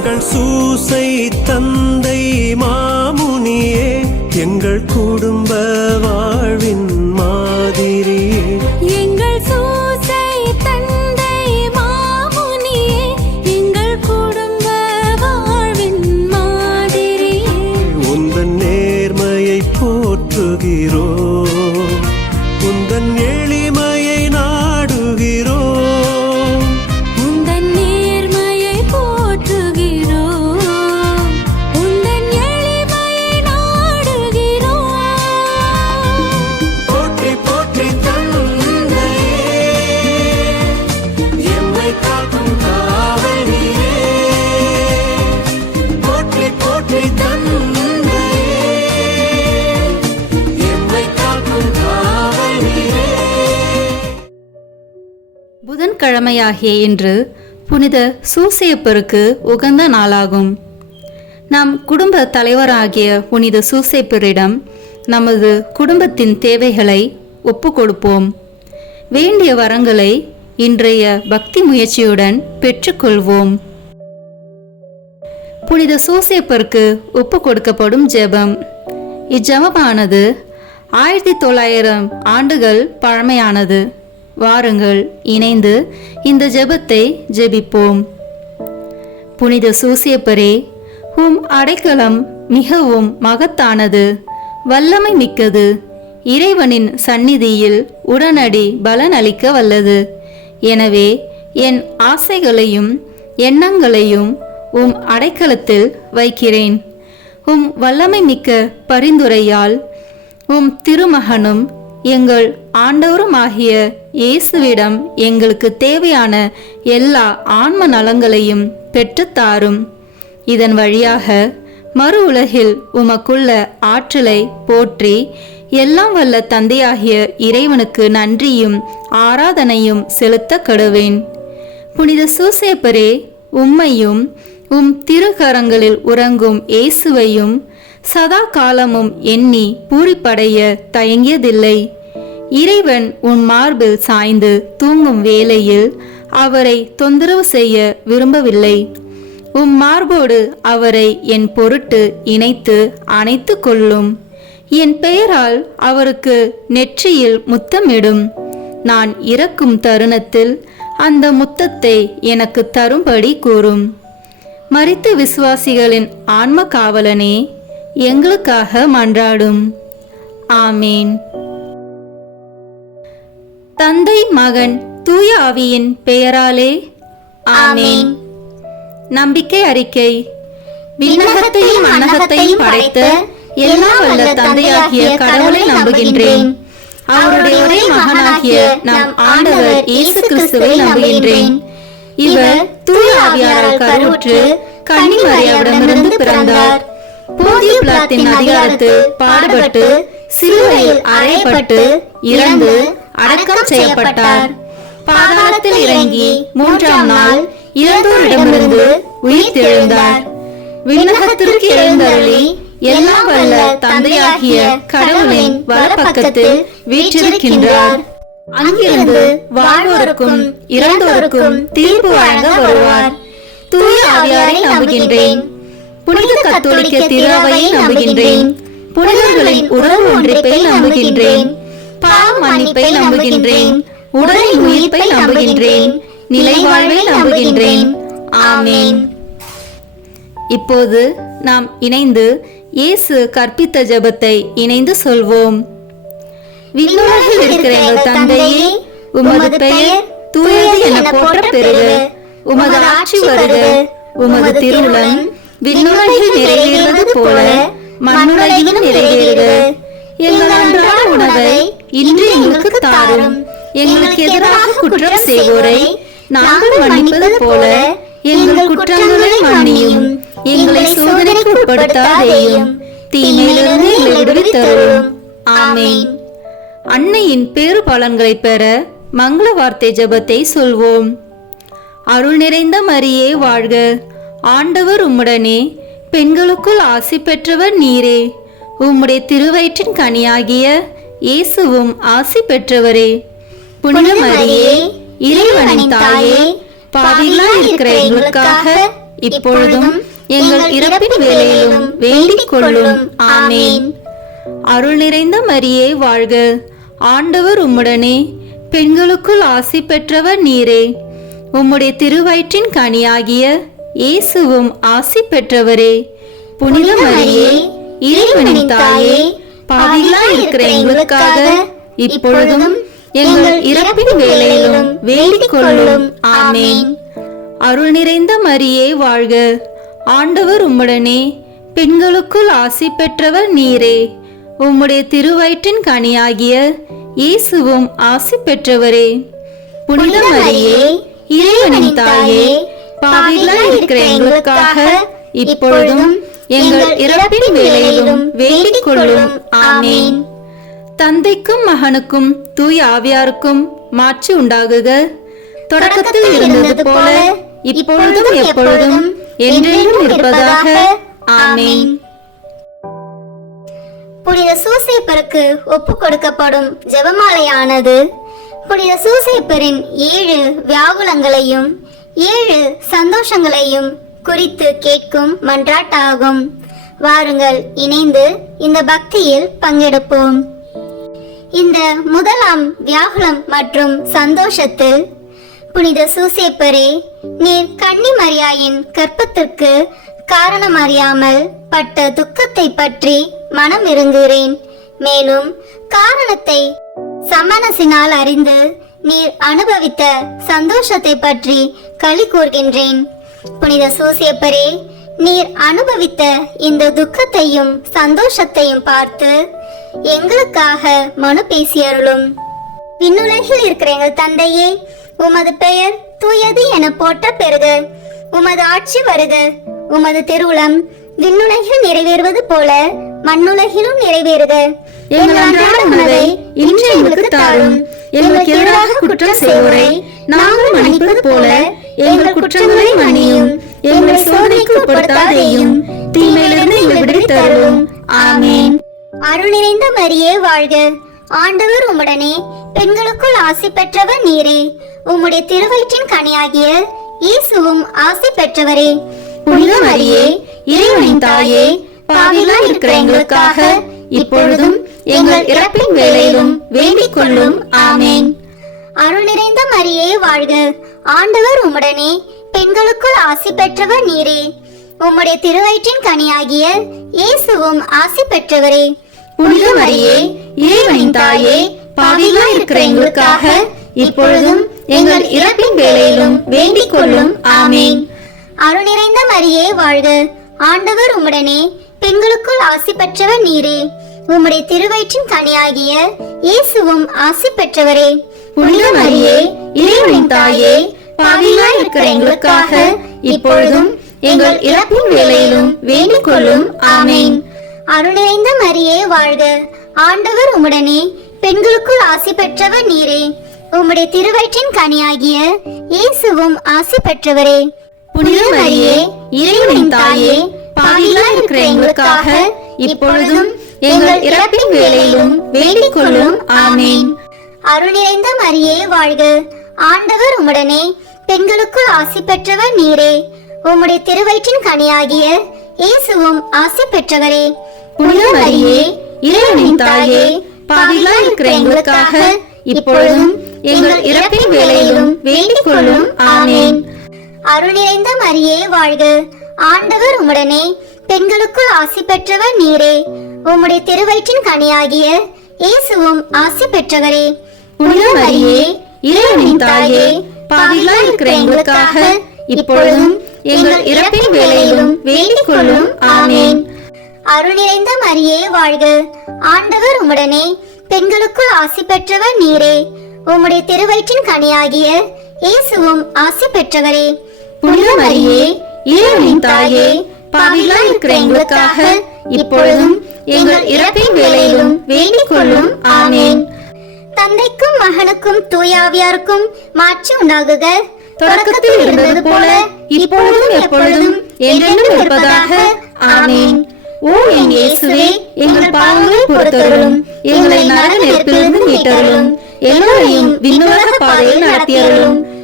எங்கள் சூசை தந்தை மாமுனியே, எங்கள் குடும்ப வாழ்வின் மாதிரியே. எங்கள் சூசை தந்தை மாமுனியே, எங்கள் குடும்ப வாழ்வின் மாதிரியே. உந்தன் நேர்மையை போற்றுகிறோம், உந்தன் எளிமையை நாடுகிறோம். உந்தன் நேர்மையை போற்றுகிறோம், உந்தன் எளிமையை நாடுகிறோம். போற்றி போற்றி தந்தையே, எம்மை காக்கும் காவல் நீரே. போற்றி போற்றி தந்தையே, எம்மை காக்கும் காவல் நீரே. புதன்கிழமையாகிய இன்று புனித சூசேப்பருக்கு உகந்த நாளாகும். நம் குடும்ப தலைவராகிய புனித சூசேப்பரிடம் நமது குடும்பத்தின் தேவைகளை ஒப்பு கொடுப்போம். வேண்டிய வரங்களை இன்றைய பக்தி முயற்சியுடன் பெற்றுக்கொள்வோம். புனித சூசேப்பருக்கு ஒப்பு கொடுக்கப்படும் ஜெபம். இஜெபமானது 1900 ஆண்டுகள் பழமையானது. வாருங்கள், இணைந்து இந்த ஜெபத்தை ஜெபிப்போம். புனித சூசேப்பரே, உம் அடைக்கலம் மிகவும் மகத்தானது, வல்லமை மிக்கது, இறைவனின் சந்நிதியில் உடனடி பலன் அளிக்க வல்லது. எனவே என் ஆசைகளையும் எண்ணங்களையும் உம் அடைக்கலத்தில் வைக்கிறேன். உம் வல்லமை மிக்க பரிந்துரையால் உம் திருமகனும் எங்கள் ஆண்டவருமாகிய இயேசுவிடம் எங்களுக்கு தேவையான எல்லா ஆன்ம நலங்களையும் பெற்றுத்தாரும். இதன் வழியாக மறு உலகில் உமக்குள்ள ஆற்றலை போற்றி எல்லாம் வல்ல தந்தையாகிய இறைவனுக்கு நன்றியும் ஆராதனையும் செலுத்த கடுவேன். புனித சூசேப்பரே, உம்மையும் உம் திருக்கரங்களில் உறங்கும் இயேசுவையும் சதா காலமும் எண்ணி பூரிப்படைய தயங்கியதில்லை. இறைவன் உன் மார்பில் சாய்ந்து தூங்கும் வேளையில் அவரை தொந்தரவு செய்ய விரும்பவில்லை. உம் மார்போடு அவரை என் பொருட்டு இணைத்து அணைத்து கொள்ளும். என் பெயரால் அவருக்கு நெற்றியில் முத்தமிடும். நான் இறக்கும் தருணத்தில் அந்த முத்தத்தை எனக்கு தரும்படி கூறும். மரித்த விசுவாசிகளின் ஆன்ம காவலனே, எங்களுக்காக மன்றாடும். ஆமேன். தந்தை, மகன், தூய ஆவியின் பெயராலே ஆமேன். நம்பிக்கை அறிக்கை. விண்ணகத்தையும் மண்ணகத்தையும் படைத்த எல்லாம் வல்ல தந்தையாகிய கடவுளை நம்புகின்றேன். அவருடைய ஒரே மகனாகிய நம் ஆண்டவர் இயேசு கிறிஸ்துவை நம்புகின்றேன். இவர் தூய ஆவியாரால் கருவுற்று கன்னி மரியாவிடமிருந்து பிறந்தார். போதிய பிலாத்தின் அதிகாரத்தில் பாடுபட்டு சிலுவையில் அறையப்பட்டு இறந்து அடக்கம் செய்யப்பட்டார். பாதாளத்தில் இறங்கி 3ஆம் நாள் இறந்தோரிடமிருந்து உயிர் தெழுந்தார். விண்ணகத்திற்கு எழுந்தருளி எல்லாம் வல்ல தந்தையாகிய கடவுளின் வலப்பக்கத்தில் வீற்றிருக்கின்றார். அங்கிருந்து வாழ்வோருக்கும் இறந்தோருக்கும் தீர்ப்பு வழங்க வருவார். தூய ஆவியாரை நம்புகின்றேன். புனித கத்தோலிக்க திருவையை நம்புகின்றேன். புனிதர்களின் உறவு ஒன்றிப்பை நம்புகின்றேன். பாவ மன்னிப்பை நம்புகின்றேன். உடலின் உயிர்ப்பை நம்புகின்றேன். நிலை வாழ்வை நம்புகின்றேன். ஆமேன். இப்போது நாம் இணைந்து இயேசு கற்பித்த ஜெபத்தை இணைந்து சொல்வோம். விண்ணுலகில் இருக்கிற எங்கள் தந்தையே, உமது பெயர் தூயது என போற்ற பெறுக. உமது ஆட்சி வருக. உமது திருவுளம் விண்ணுலகில் நிறைவேறுவது போல மண்ணுலகிலும் நிறைவேறுக. எங்கள் அன்றாட உணவை இன்று எங்களுக்கு தாரும். எங்களுக்கு எதிராக குற்றம் செய்வோரை நாங்கள் மன்னிப்பது போல எங்கள் குற்றங்களை மன்னியும். எங்களை சோதனைக்கு உட்படுத்தாதேயும், தீமையிலிருந்து எங்களை விடுவித்தருளும். ஆமேன். அன்னையின் பேறு பலன்களை பெற மங்கள வார்த்தை ஜெபத்தை சொல்வோம். அருள் நிறைந்த மரியே வாழ்க. ஆண்டவர் உம்முடனே, பெண்களுக்குள் ஆசி பெற்றவர் நீரே. உம்முடைய திருவயிற்றின் கனியாகிய இயேசுவும் ஆசி பெற்றவரே. புனித மரியே, இறைவனின் தாயே, பாவிகளாய் இருக்கிற எங்களுக்காக இப்பொழுதும் எங்கள் இறப்பின் வேளையிலும் வேண்டிக் கொள்ளும். ஆமேன். அருள் நிறைந்த மரியே வாழ்க, ஆண்டவர் உம்முடனே, பெண்களுக்குள் ஆசி பெற்றவர் நீரே. உம்முடைய திருவயிற்றின் கனியாகிய இயேசுவும் ஆசி பெற்றவரே. புனித மரியே, இறைவனின் தாயே, பாவிகளாய் இருக்கிற எங்களுக்காக இப்பொழுதும் எங்கள் இறப்பின் வேளையிலும் வேண்டிக் கொள்ளும். ஆமேன். அருள் நிறைந்த மரியே வாழ்க, ஆண்டவர் உம்முடனே, பெண்களுக்குள் ஆசி பெற்றவர் நீரே. உம்முடைய திருவயிற்றின் கனியாகிய இயேசுவும் ஆசி பெற்றவரே. புனித மரியே, இறைவனின் தாயே, பாவிகளாய் இருக்கிற எங்களுக்காக இப்பொழுதும் எங்கள் இறப்பின் வேளையிலும் வேண்டிக் கொள்ளும். ஆமேன். தந்தைக்கும் மகனுக்கும் தூய ஆவியாருக்கும் மாட்சி உண்டாகுக. தொடக்கத்தில் இருந்தது போல இப்பொழுதும் எப்பொழுதும் என்றென்றும் இருப்பதாக. ஆமேன். புனித சூசேப்பருக்கு ஒப்பு கொடுக்கப்படும் ஜெபமாலையானது புனித சூசேப்பரின் 7 வியாகுலங்களையும் 7 சந்தோஷங்களையும் குறித்து கேட்கும் மன்றாட்டாகும். வாருங்கள், இணைந்து இந்த பக்தியில் பங்கெடுப்போம். இந்த முதலாம் வியாகுலம் மற்றும் சந்தோஷத்தில், புனித சூசேப்பரே, நீர் கன்னி மரியாயின் கற்பத்திற்கு காரணம் அறியாமல் பட்ட துக்கத்தை பற்றி மனம் இறங்குகிறேன். மேலும் காரணத்தை சமணசினால் அறிந்து நீர் அனுபவித்த சந்தோஷத்தை பற்றி களி கூர்கின்றேன். புனித சூசேப்பரே, நீர் அனுபவித்த இந்த துக்கத்தையும் சந்தோஷத்தையும் பார்த்து எங்களுக்காக மனு பேசியருளும். விண்ணுலகில் இருக்கிற எங்கள் தந்தையே, உமது பெயர் தூயது என போற்ற பெறுக. உமது ஆட்சி வருக. உமது திருவுளம் விண்ணுலகில் நிறைவேறுவது போல மண்ணுலகிலும் நிறைவேறுக. எங்கள் அன்றாட உணவை இன்று எங்களுக்கு தாரும். எங்களுக்கு எதிராக குற்றம் செய்வோரை நாங்கள் மன்னிப்பது போல எங்கள் குற்றங்களை மன்னியும். எங்களை சோதனைக்கு உட்படுத்தாதேயும், தீமையிலிருந்து எங்களை விடுவித்தருளும். ஆமேன். அருள் நிறைந்த மரியே வாழ்க, ஆண்டவர் உம்முடனே, பெண்களுக்குள் ஆசி பெற்றவர் நீரே. உம்முடைய திருவயிற்றின் கனியாகிய இயேசுவும் ஆசி பெற்றவரே. புனித மரியே, இறைவனின் தாயே, பாவிகளாய் இருக்கிற எங்களுக்காக இப்பொழுதும் எங்கள் இறப்பின் வேளையிலும் வேண்டிக் கொள்ளும். ஆமேன். அருள் நிறைந்த மரியே வாழ்க, ஆண்டவர் உம்முடனே, பெண்களுக்குள் ஆசி பெற்றவர் நீரே. உம்முடைய திருவயிற்றின் கனியாகிய இயேசுவும் ஆசி பெற்றவரே. புனித மரியே, இறைவனின் தாயே, பாவிகளாய் இருக்கிற எங்களுக்காக இப்பொழுதும் எங்கள் இறப்பின் வேளையிலும் வேண்டிக் கொள்ளும். ஆமேன். அருள் நிறைந்த மரியே வாழ்க, ஆண்டவர் உம்முடனே, பெண்களுக்குள் ஆசி பெற்றவர் நீரே. உம்முடைய திருவயிற்றின் கனியாகிய இயேசுவும் ஆசி பெற்றவரே. புனித மரியே, இறைவனின் தாயே, பாவிகளாய் இருக்கிற எங்களுக்காக இப்பொழுதும் எங்கள் இறப்பின் வேளையிலும் வேண்டிக் கொள்ளும். ஆமேன். அருள் நிறைந்த மரியே வாழ்க, ஆண்டவர் உம்முடனே, பெண்களுக்குள் ஆசி பெற்றவர் நீரே. உம்முடைய திருவயிற்றின் கனியாகிய இயேசுவும் ஆசி பெற்றவரே. புனித மரியே, இறைவனின் தாயே, பாவிகளாய் இருக்கிற எங்களுக்காக இப்பொழுதும் எங்கள் இறப்பின் வேளையிலும் வேண்டிக் கொள்ளும். ஆமேன். அருள் நிறைந்த மரியே வாழ்க, ஆண்டவர் உம்முடனே, பெண்களுக்குள் ஆசி பெற்றவர் நீரே. உம்முடைய திருவயிற்றின் கனியாகிய இயேசுவும் ஆசி பெற்றவரே. புனித மரியே, இறைவனின் தாயே, பாவிகளாய் இருக்கிற எங்களுக்காக இப்பொழுதும் எங்கள் இறப்பின் வேளையிலும் வேண்டிக் கொள்ளும். ஆமேன். அருள் நிறைந்த மரியே வாழ்க, ஆண்டவர் உம்முடனே, பெண்களுக்குள் ஆசி பெற்றவர் நீரே. உம்முடைய திருவயிற்றின் கனியாகிய இயேசுவும் ஆசி பெற்றவரே. புனித மரியே, இறைவனின் தாயே, பாவிகளாய் இருக்கிற எங்களுக்காக இப்பொழுதும் எங்கள் இறப்பின் வேளையிலும் வேண்டிக் கொள்ளும். ஆமேன். அருள் நிறைந்த மரியே வாழ்க, ஆண்டவர் உம்முடனே, பெண்களுக்குள் ஆசி பெற்றவர் நீரே. உம்முடைய திருவயிற்றின் கனியாகிய இயேசுவும் ஆசி பெற்றவரே. புனித மரியே, இறைவனின் தாயே, பாவிகளாய் இருக்கிற எங்களுக்காக இப்பொழுதும் எங்கள் இறப்பின் வேளையிலும் வேண்டிக் கொள்ளும். ஆமேன். தந்தைக்கும் மகனுக்கும் தூயாவியாருக்கும் மாட்சி உண்டாகுக. தொடக்கத்தில் இருந்தது போல இப்பொழுதும் எப்பொழுதும் என்றென்றும் இருப்பதாக. ஆமேன். ஓ என் இயேசுவே, எங்கள் பாவங்களை பொறுத்தருளும். எங்களை நரக நெருப்பிலிருந்து மீட்டருளும். எல்லோரையும் விண்ணுலக பாதையில் நடத்தியருளும்.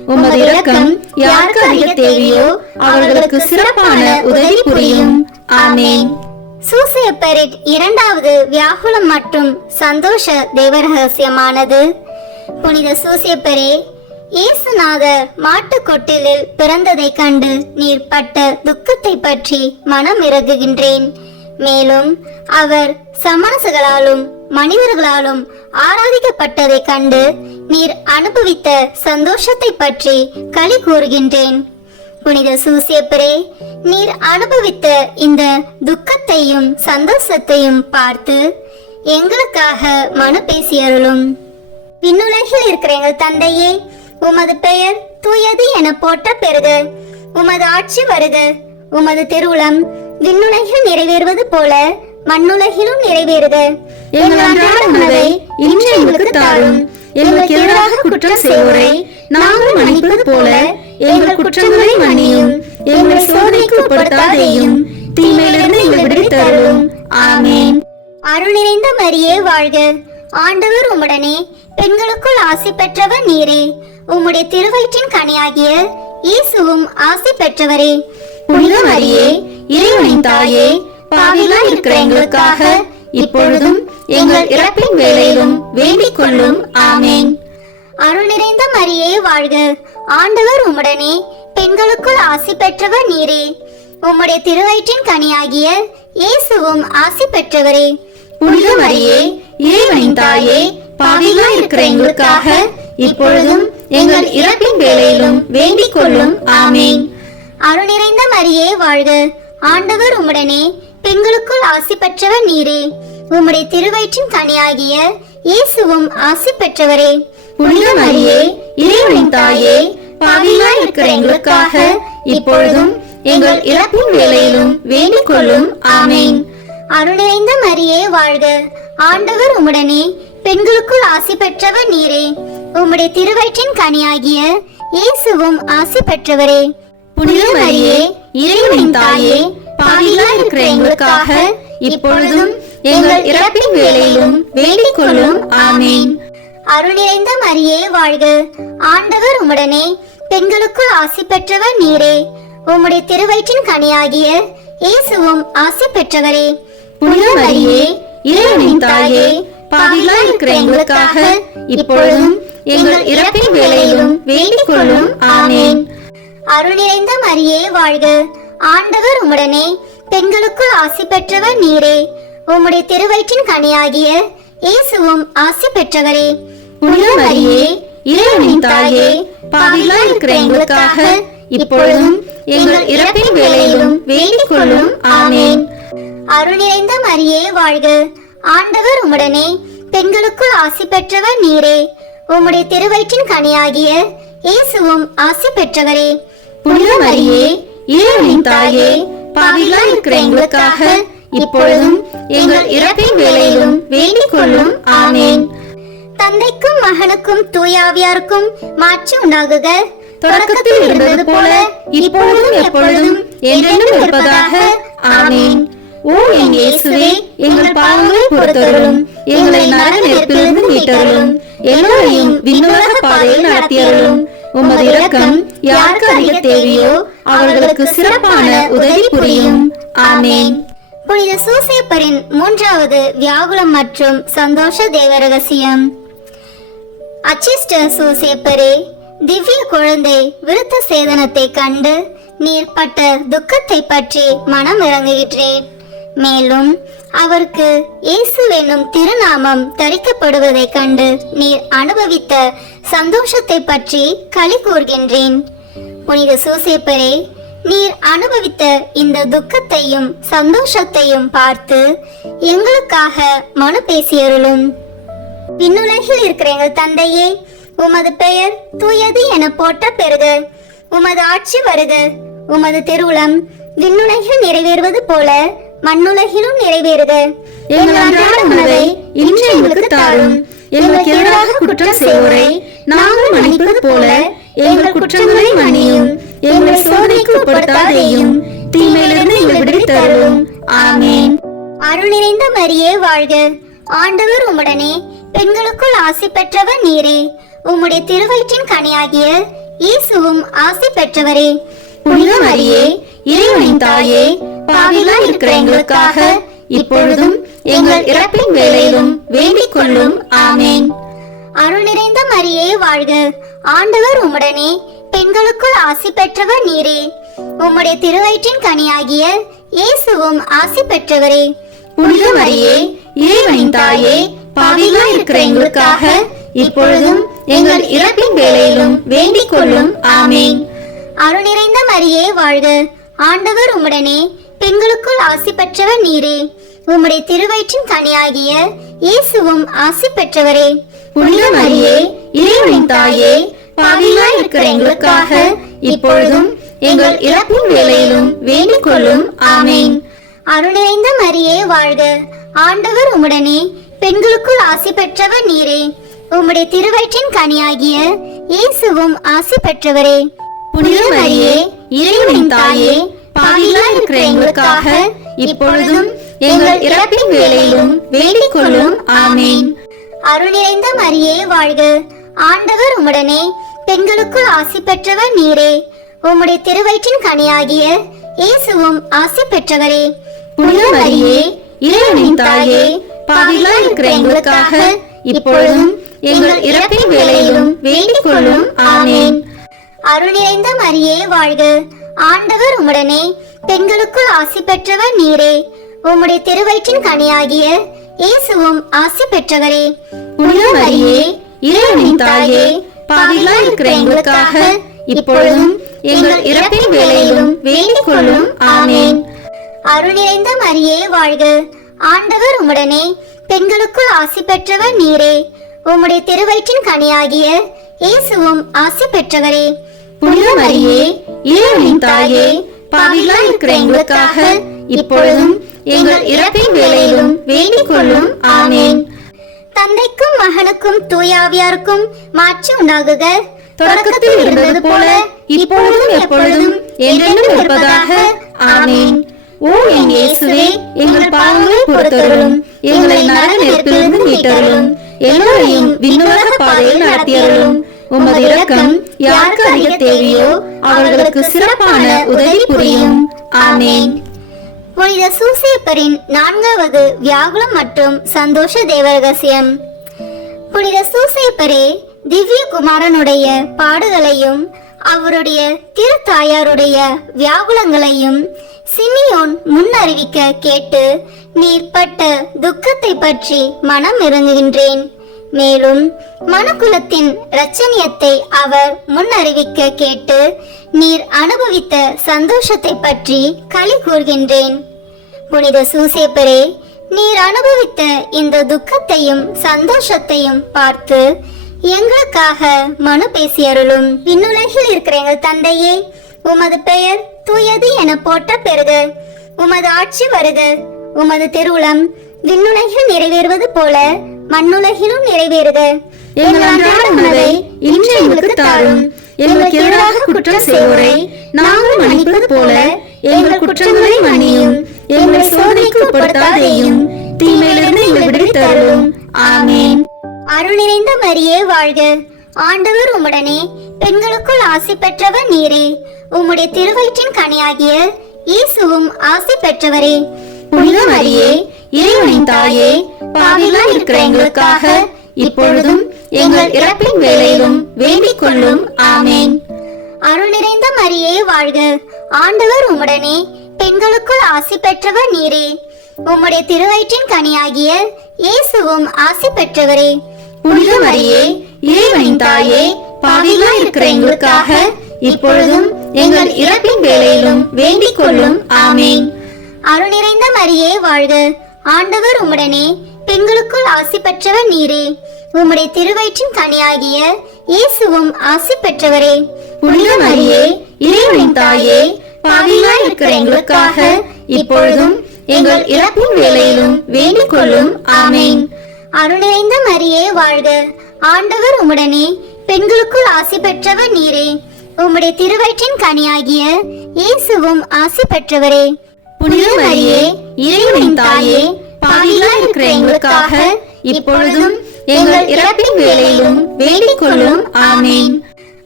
உமது இரக்கம் யாருக்கு அதிக தேவையோ அவர்களுக்கு சிறப்பான உதவி புரியும். ஆமென். சூசையப்பரின் இரண்டாவது வியாகுலம் மற்றும் சந்தோஷ தேவரகசியமானது. புனித சூசையப்பரே, இயேசுநாதர் மாட்டுக்கொட்டிலில் பிறந்ததை கண்டு நீர் பட்ட துக்கத்தை பற்றி மனம் இறங்குகின்றேன். மேலும் அவர் சமணர்களாலும் மனிதர்களாலும் ஆராதிக்கப்பட்டதை கண்டு நீர் அனுபவித்த சந்தோஷத்தை பற்றி களி கூறுகின்றேன். புனித சூசையப்பரே, நீர் அனுபவித்த இந்த துக்கத்தையும் சந்தோஷத்தையும் பார்த்து எங்களுக்காக மனு பேசியருளும். விண்ணுலகில் இருக்கிற எங்கள் தந்தையே, உமது பெயர் தூயது என போற்ற பெறுக. உமது ஆட்சி வருக. உமது திருவுளம் விண்ணுலகில் நிறைவேறுவது போல மண்ணுலகிலும் நிறைவேறுக. எங்கள் அன்றாட உணவை இன்று எங்களுக்கு தாரும். எங்களுக்கு எதிராக குற்றம் செய்வோரை நாங்கள் மன்னிப்பது போல எங்கள் குற்றங்களை மன்னியும். எங்களை சோதனைக்கு உட்படுத்தாதேயும், தீமையிலிருந்து எங்களை விடுவித்தருளும். ஆமென். அருள் நிறைந்த மரியே வாழ்க. ஆண்டவர் உம்முடனே, பெண்களுக்குள் ஆசி பெற்றவர் நீரே. உம்முடைய திருவயிற்றின் கனியாகிய இயேசுவும் ஆசி பெற்றவரே. புனித மரியே, இறைவனின் தாயே, பாவிகளாய் இருக்கிற எங்களுக்காக இப்பொழுதும் எங்கள் இறப்பின் வேளையிலும் வேண்டிக் கொள்ளும். ஆமென். அருள் நிறைந்த மரியே வாழ்க. ஆண்டவர் உம்முடனே, பெண்களுக்குள் ஆசி பெற்றவர் நீரே. உம்முடைய திருவயிற்றின் கனியாகிய இயேசுவும் ஆசி பெற்றவரே. புனித மரியே, இறைவனின் தாயே, பாவிகளாய் இருக்கிற எங்களுக்காக இப்பொழுதும் எங்கள் இறப்பின் வேளையிலும் வேண்டிக் கொள்ளும். ஆமென். அருள் நிறைந்த மரியே வாழ்க. ஆண்டவர் உம்முடனே, பெண்களுக்குள் ஆசி பெற்றவர் நீரே. உம்முடைய திருவயிற்றின் கனியாகிய இயேசுவும் ஆசி பெற்றவரே. புனித மரியே, இறைவனின் தாயே, பாவிகளாய் இருக்கிற எங்களுக்காக இப்பொழுதும் எங்கள் இறப்பின் வேளையிலும் வேண்டிக் கொள்ளும். ஆமென். அருள் நிறைந்த மரியே வாழ்க. ஆண்டவர் உம்முடனே, பெண்களுக்குள் ஆசி பெற்றவர் நீரே. உம்முடைய திருவயிற்றின் கனியாகிய இயேசுவும் ஆசி பெற்றவரே. புனித மரியே, இறைவனின் தாயே, பாவிகளாய் இருக்கிற எங்களுக்காக இப்பொழுதும் எங்கள் இறப்பின் வேளையிலும் வேண்டிக் கொள்ளும். ஆமென். அருள் நிறைந்த மரியே வாழ்க. ஆண்டவர் உம்முடனே, பெண்களுக்குள் ஆசி பெற்றவர் நீரே. உம்முடைய திருவயிற்றின் கனியாகிய இயேசுவும் ஆசி பெற்றவரே. புனித மரியே, இறைவனின் தாயே, பாவிகளாய் இருக்கிற எங்களுக்காக இப்பொழுதும் எங்கள் இறப்பின் வேளையிலும் வேண்டிக் கொள்ளும். ஆமென். அருள் நிறைந்த மரியே வாழ்க. ஆண்டவர் உம்முடனே, பெண்களுக்குள் ஆசி பெற்றவர் நீரே. உம்முடைய திருவயிற்றின் கனியாகிய இயேசுவும் ஆசி பெற்றவரே. புனித மரியே, இறைவனின் தாயே, பாவிகளாய் இருக்கிற எங்களுக்காக இப்பொழுதும் எங்கள் இறப்பின் வேளையிலும் வேண்டிக் கொள்ளும். ஆமென். அருள் நிறைந்த மரியே வாழ்க. ஆண்டவர் உம்முடனே, பெண்களுக்குள் ஆசி பெற்றவர் நீரே. உம்முடைய திருவயிற்றின் கனியாகிய இயேசுவும் ஆசி பெற்றவரே. புனித மரியே, இறைவனின் தாயே, பாவிகளாய் இருக்கிற எங்களுக்காக இப்பொழுதும் எங்கள் இறப்பின் வேளையிலும் வேண்டிக் கொள்ளும். ஆமென். தந்தைக்கும் மகனுக்கும் தூயாவியாருக்கும் மாட்சி உண்டாகுக. தொடக்கத்தில் இருந்தது போல இப்பொழுதும் எப்பொழுதும் என்றென்றும் இருப்பதாக. ஆமென். ஓ என் இயேசுவே, எங்கள் பாவங்களை பொறுத்தருளும். எங்களை நரக நெருப்பிலிருந்து மீட்டருளும். எல்லோரையும் விண்ணுலக பாதையில் நடத்தியருளும். உமது இரக்கம் யாருக்கு அதிக தேவையோ அவர்களுக்கு சிறப்பான உதவி புரியும். ஆமென். புனித சூசையப்பரின் மூன்றாவது வியாகுலம் மற்றும் சந்தோஷ தேவரகசியம். அச்சிஷ்ட சூசையப்பரே, திவ்ய குழந்தை விருத்த சேதனத்தை கண்டு நீர் பட்ட துக்கத்தை பற்றி மனம் இறங்குகின்றேன். மேலும் அவருக்கு இயேசு என்னும் திருநாமம் தரிக்கப்படுவதை கண்டு நீர் அனுபவித்த சந்தோஷத்தை பற்றி களி கூர்கின்றேன். புனித சூசையப்பரே, நீர் அனுபவித்த இந்த துக்கத்தையும் சந்தோஷத்தையும் பார்த்து எங்களுக்காக மனு பேசியருளும். விண்ணுலகில் இருக்கிற எங்கள் தந்தையே, உமது பெயர் தூயது என போற்ற பெறுக. உமது ஆட்சி வருக. உமது திருவுளம் விண்ணுலகில் நிறைவேறுவது போல மண்ணுலகிலும் நிறைவேறுக. எங்கள் அன்றாட உணவை இன்று எங்களுக்கு தாரும். எங்களுக்கு எதிராக குற்றம் செய்வோரை நாங்கள் மன்னிப்பது போல எங்கள் குற்றங்களை மன்னியும். எங்களை சோதனைக்கு உட்படுத்தாதேயும், தீமையிலிருந்து எங்களை விடுவித்தருளும். ஆமென். அருள் நிறைந்த மரியே வாழ்க. ஆண்டவர் உம்முடனே, பெண்களுக்குள் ஆசி பெற்றவர் நீரே. உம்முடைய திருவயிற்றின் கனியாகிய இயேசுவும் ஆசி பெற்றவரே. புனித மரியே, இறைவனின் தாயே, பாவிகளாய் இருக்கிற எங்களுக்காக இப்பொழுதும் எங்கள் இறப்பின் வேளையிலும் வேண்டிக் கொள்ளும். ஆமேன். அருள் நிறைந்த மரியே வாழ்க, ஆண்டவர் உம்முடனே, பெண்களுக்குள் ஆசி பெற்றவர் நீரே. உம்முடைய திருவயிற்றின் கனியாகிய இயேசுவும் ஆசி பெற்றவரே. புனித மரியே, இறைவனின் தாயே, பாவிகளாய் இருக்கிற எங்களுக்காக இப்பொழுதும் எங்கள் இறப்பின் வேளையிலும் வேண்டிக் கொள்ளும். ஆமேன். அருள் நிறைந்த மரியே வாழ்க, ஆண்டவர் உம்முடனே, பெண்களுக்குள் ஆசி பெற்றவர் நீரே. உம்முடைய திருவயிற்றின் கனியாகிய இயேசுவும் ஆசி பெற்றவரே. புனித மரியே, இறைவனின் தாயே, பாவிகளாய் இருக்கிற எங்களுக்காக இப்பொழுதும் எங்கள் இறப்பின் வேளையிலும் வேண்டிக் கொள்ளும். ஆமேன். அருள் நிறைந்த மரியே வாழ்க, ஆண்டவர் உம்முடனே, பெண்களுக்குள் ஆசி பெற்றவர் நீரே. உம்முடைய திருவயிற்றின் கனியாகிய இயேசுவும் ஆசி பெற்றவரே. புனித மரியே, இறைவனின் தாயே, பாவிகளாய் இருக்கிற எங்களுக்காக இப்பொழுதும் எங்கள் இறப்பின் வேளையிலும் வேண்டிக் கொள்ளும். ஆமேன். அருள் நிறைந்த மரியே வாழ்க, ஆண்டவர் உம்முடனே, பெண்களுக்குள் ஆசி பெற்றவர் நீரே. உம்முடைய திருவயிற்றின் கனியாகிய இயேசுவும் ஆசி பெற்றவரே. புனித மரியே, இறைவனின் தாயே, பாவிகளாய் இருக்கிற எங்களுக்காக இப்பொழுதும் எங்கள் இறப்பின் வேளையிலும் வேண்டிக் கொள்ளும். ஆமேன். அருள் நிறைந்த மரியே வாழ்க, ஆண்டவர் உம்முடனே, பெண்களுக்குள் ஆசி பெற்றவர் நீரே. உம்முடைய திருவயிற்றின் கனியாகிய இயேசுவும் ஆசி பெற்றவரே. புனித மரியே, இறைவனின் தாயே, பாவிகளாய் இருக்கிற எங்களுக்காக இப்பொழுதும் எங்கள் இறப்பின் வேளையிலும் வேண்டிக் கொள்ளும். ஆமேன். அருள் நிறைந்த மரியே வாழ்க, ஆண்டவர் உம்முடனே, பெண்களுக்குள் ஆசி பெற்றவர் நீரே. உம்முடைய திருவயிற்றின் கனியாகிய இயேசுவும் ஆசி பெற்றவரே. புனித மரியே, இறைவனின் தாயே, பாவிகளாய் இருக்கிற எங்களுக்காக இப்பொழுதும் எங்கள் இறப்பின் வேளையிலும் வேண்டிக் கொள்ளும். ஆமேன். தந்தைக்கும் மகனுக்கும் தூயாவியாருக்கும் மாட்சி உண்டாகுக. தொடக்கத்தில் இருந்தது போல இப்பொழுதும் எப்பொழுதும் என்றென்றும் இருப்பதாக. ஆமேன். ஓ என் இயேசுவே, எங்கள் பாவங்களை பொறுத்தருளும், எங்களை நரக நெருப்பிலிருந்து மீட்டருளும், எல்லோரையும் விண்ணுலக பாதையில் நடத்தியருளும். உமது இரக்கம் யாருக்கு அதிக தேவையோ அவர்களுக்கு சிறப்பான உதவி புரியும். ஆமேன். புனித சூசேப்பரின் 4வது வியாகுலம் மற்றும் சந்தோஷ தேவ ரகசியம். புனித சூசேப்பரே, திவ்ய குமாரனுடைய பாடுகளையும் அவருடைய திருத்தாயாருடைய வியாகுலங்களையும் சிமியோன் முன்னறிவிக்க கேட்டு நீர் பட்ட துக்கத்தை பற்றி மனம் இறங்குகின்றேன். மேலும் மனுக்குலத்தின் இரட்சணியத்தை அவர் முன்னறிவிக்க கேட்டு நீர் அனுபவித்த சந்தோஷத்தை பற்றி களி கூர்கின்றேன். புனித சூசேப்பரே, நீர் அனுபவித்த இந்த துக்கத்தையும் சந்தோஷத்தையும் பார்த்து எங்களுக்காக மனு பேசியருளும். விண்ணுலகில் இருக்கிற எங்கள் தந்தையே, உமது பெயர் தூயது என போற்ற பெறுக. உமது ஆட்சி வருக. உமது திருவுளம் விண்ணுலகில் நிறைவேறுவது போல மண்ணுலகிலும் நிறைவேறுக. எங்கள் அன்றாட உணவை இன்று எங்களுக்கு தாரும். எங்களுக்கு எதிராக குற்றம் செய்வோரை நாங்கள் மன்னிப்பது போல எங்கள் குற்றங்களை மன்னியும். எங்களை சோதனைக்கு உட்படுத்தாதேயும், தீமையிலிருந்து எங்களை விடுவித்தருளும். ஆமேன். அருள் நிறைந்த மரியே வாழ்க, ஆண்டவர் உம்முடனே, பெண்களுக்குள் ஆசி பெற்றவர் நீரே. உம்முடைய திருவயிற்றின் கனியாகிய இயேசுவும் ஆசி பெற்றவரே. புனித மரியே, இறைவனின் தாயே, பாவிகளாய் இருக்கிற எங்களுக்காக இப்பொழுதும் எங்கள் இறப்பின் வேளையிலும் வேண்டிக் கொள்ளும். ஆமேன். அருள் நிறைந்த மரியே வாழ்க, ஆண்டவர் உம்முடனே, பெண்களுக்குள் ஆசி பெற்றவர் நீரே. உம்முடைய திருவயிற்றின் கனியாகிய இயேசுவும் ஆசி பெற்றவரே. புனித மரியே, இறைவனின் தாயே, பாவிகளாய் இருக்கிற எங்களுக்காக இப்பொழுதும் எங்கள் இறப்பின் வேளையிலும் வேண்டிக் கொள்ளும். ஆமேன். அருள் நிறைந்த மரியே வாழ்க, ஆண்டவர் உம்முடனே, பெண்களுக்குள் ஆசி பெற்றவர் நீரே. உம்முடைய திருவயிற்றின் கனியாகிய இயேசுவும் ஆசி பெற்றவரே. புனித மரியே, இறைவனின் தாயே, பாவிகளாய் இருக்கிற எங்களுக்காக இப்பொழுதும் எங்கள் இறப்பின் வேளையிலும் வேண்டிக் கொள்ளும். ஆமேன். அருள் நிறைந்த மரியே வாழ்க, ஆண்டவர் உம்முடனே, பெண்களுக்குள் ஆசி பெற்றவர் நீரே. உம்முடைய திருவயிற்றின் கனியாகிய இயேசுவும் ஆசி பெற்றவரே. புனித மரியே, இறைவனின் தாயே, பாவிகளாய் இருக்கிற எங்களுக்காக இப்பொழுதும் எங்கள் இறப்பின் வேளையிலும் வேண்டிக் கொள்ளும். ஆமேன்.